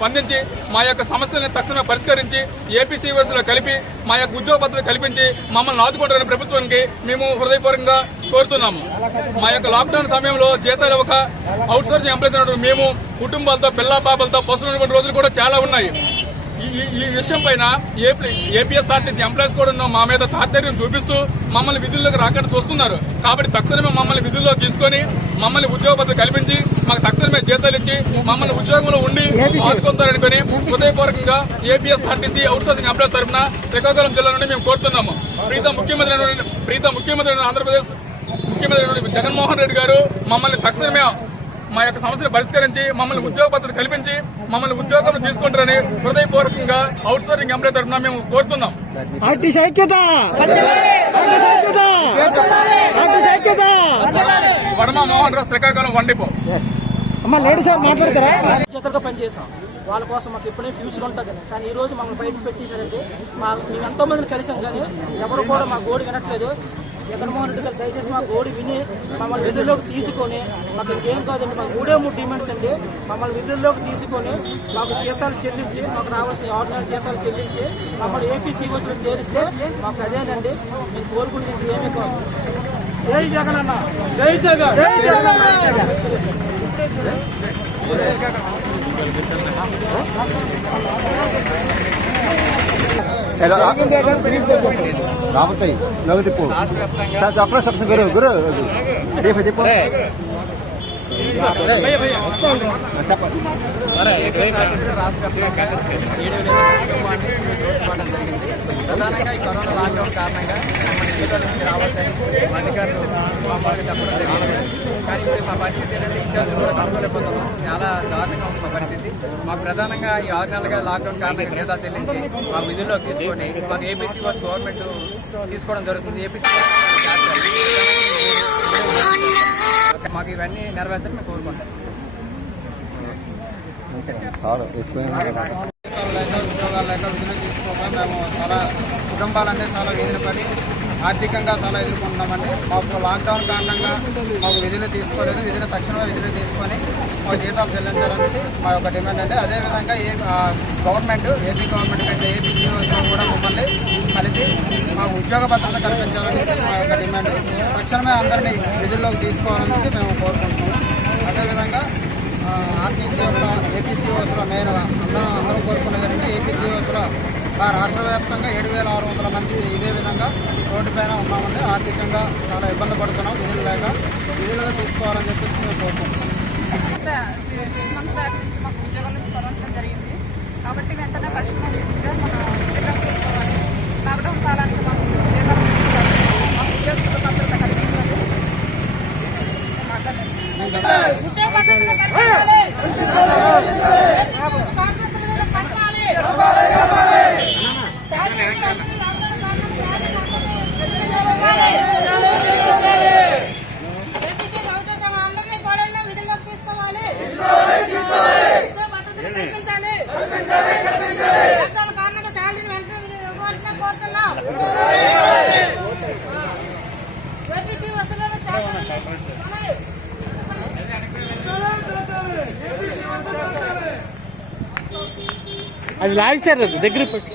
స్పందించి మా యొక్క సమస్యలను తక్షణమే పరిష్కరించి ఏపీసీఓఎస్లో కలిపి మా యొక్క ఉద్యోగ భద్రత కల్పించి మమ్మల్ని ఆదుకుంటారని ప్రభుత్వానికి మేము హృదయపూర్వకంగా కోరుతున్నాము. మా యొక్క లాక్డౌన్ సమయంలో జీతాలు ఒక అవుట్ సోర్సింగ్ ఎంప్లాయీస్ మేము కుటుంబాలతో పిల్ల పాపలతో పసులున్నటువంటి రోజులు కూడా చాలా ఉన్నాయి. ఈ విషయం పైన ఏపీఎస్ఆర్టీసీ ఎంప్లాయీస్ కూడా మా మీద తాత్పర్యం చూపిస్తూ మమ్మల్ని విధుల్లోకి రాకుండా చూస్తున్నారు. కాబట్టి తక్షణమే మమ్మల్ని విధుల్లో తీసుకొని మమ్మల్ని ఉద్యోగ భద్రత కల్పించి మాకు తక్షణమే జీతాలు ఇచ్చి మమ్మల్ని ఉద్యోగంలో ఉండి ఆదుకుంటారనుకుని హృదయపూర్వకంగా ఏపీఎస్ఆర్టీసీ అవుట్ సోర్సింగ్ ఎంప్లాయీస్ తరఫున శ్రీకాకుళం జిల్లా నుండి మేము కోరుతున్నాము. ప్రీత ముఖ్యమంత్రి ఆంధ్రప్రదేశ్ ముఖ్యమంత్రి జగన్మోహన్ రెడ్డి గారు మమ్మల్ని తక్షణమే మా యొక్క సమస్యలు పరిష్కరించి మమ్మల్ని ఉద్యోగ భద్రత కల్పించి మమ్మల్ని ఉద్యోగంలో తీసుకుంటారని హృదయపూర్వకంగా అవుట్ సోర్సింగ్ ఎంప్లాయీ తరఫున మేము కోరుతున్నాం. వర్మ మోహన్ రావు, శ్రీకాకుళం 1 డిపో. పనిచేసాం వాళ్ళ కోసం మాకు ఎప్పుడైనా ఫ్యూచర్ ఉంటుందని. కానీ ఈ రోజు మమ్మల్ని బయటకు పెట్టేశారంటే మేము ఎంతో మందిని కలిసాం కానీ ఎవరు కూడా మా గోడు వినట్లేదు. జగన్మోహన్ రెడ్డి గారు దయచేసి మా గోడు విని మమ్మల్ని విధుల్లోకి తీసుకొని, మాకు ఇంకేం కాదండి, మాకు 3 డిమాండ్స్ అండి. మమ్మల్ని విధుల్లోకి తీసుకొని మాకు జీతాలు చెల్లించి, మాకు రావాల్సిన ఆర్డినరీ జీతాలు చెల్లించి మమ్మల్ని ఏపీసీఓస్లో చేరిస్తే మాకు అదేనండి మేము కోరుకుంటే ఏమీ కాదు. జై జగన్ అన్న, జై జగన్, జై జగన్. రాబోతాయి నగదిప్పు అప్పుడే సబ్సిడీ గురు గురు చెప్పు చెప్పండి. ప్రధానంగా ఈ కరోనా లాక్డౌన్ కారణంగా ఇంట్లో నుంచి రావద్దని అధికారులు మామూలుగా చెప్పడం జరిగింది. కానీ ఇప్పుడు మా పరిస్థితి ఏంటంటే ఇన్ఛార్జ్ కూడా కనుగొలేకపోతున్నాం. చాలా దారుణంగా ఉంది మా పరిస్థితి. మాకు ప్రధానంగా ఈ 6 నెలలుగా లాక్డౌన్ కారణంగా జీతాలు చెల్లించి మాకు విధుల్లోకి తీసుకొని మాకు ఏపీసీఓఎస్ గవర్నమెంట్ తీసుకోవడం జరుగుతుంది. మాకు ఇవన్నీ నెరవేర్చని మేము కోరుకుంటాం. ఉద్యోగాలు లేక విధులు తీసుకోకపోయి మేము చాలా కుటుంబాలన్నీ చాలా వేదన పడి ఆర్థికంగా చాలా ఎదుర్కొంటున్నామండి. మాకు లాక్డౌన్ కారణంగా మాకు విధులు తీసుకోలేదు. విధులు తక్షణమే విధులు తీసుకొని మాకు జీతాలు చెల్లించాలనేసి మా యొక్క డిమాండ్ అండి. అదేవిధంగా ఏపీ గవర్నమెంట్ పెట్టే ఏపీసీఓస్లో కూడా మమ్మల్ని కలిపి మాకు ఉద్యోగ భద్రత కల్పించాలనేసి మా యొక్క డిమాండ్. తక్షణమే అందరినీ విధుల్లోకి తీసుకోవాలనేసి మేము కోరుకుంటున్నాము. అదేవిధంగా ఏపీసీఓస్లో నేను అందరూ కోరుకునేదంటే ఏపీసీఓస్లో రాష్ట్ర వ్యాప్తంగా 7,600 మంది ఇదే విధంగా రోడ్డు పైన ఉన్నామండి. ఆర్థికంగా చాలా ఇబ్బంది పడుతున్నాం. విధులు లేక విధులుగా తీసుకోవాలని చెప్పేసి మేము కోరుకుంటున్నాం. 6 months బ్యాక్ నుంచి మాకు ఉద్యోగాల నుంచి తరలించడం జరిగింది. కాబట్టి వెంటనే పరిశ్రమగా మన ఉద్యోగాలు తీసుకోవాలి. లాక్డౌన్ కాలానికి మాకు ఉద్యోగాలు మాకు ఉద్యోగుల భద్రత కల్పించాలి. అది లాగిస్తారు దగ్గర పెట్టి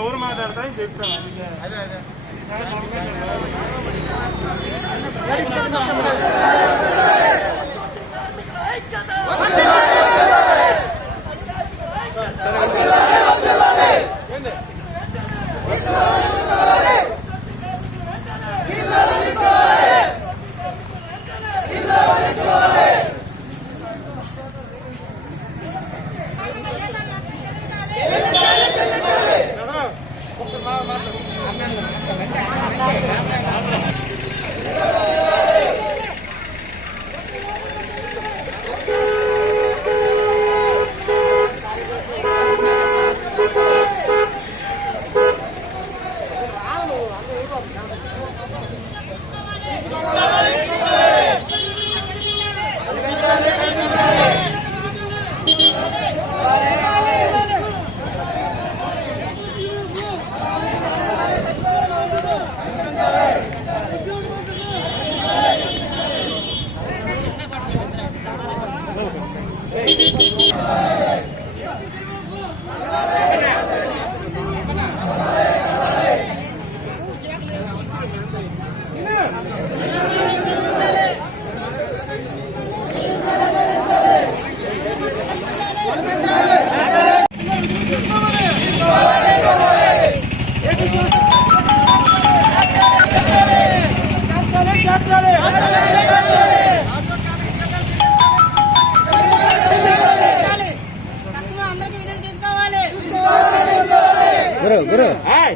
ఎవరు మాట్లాడతారని చెప్తాను. గురు గురు ఏయ్!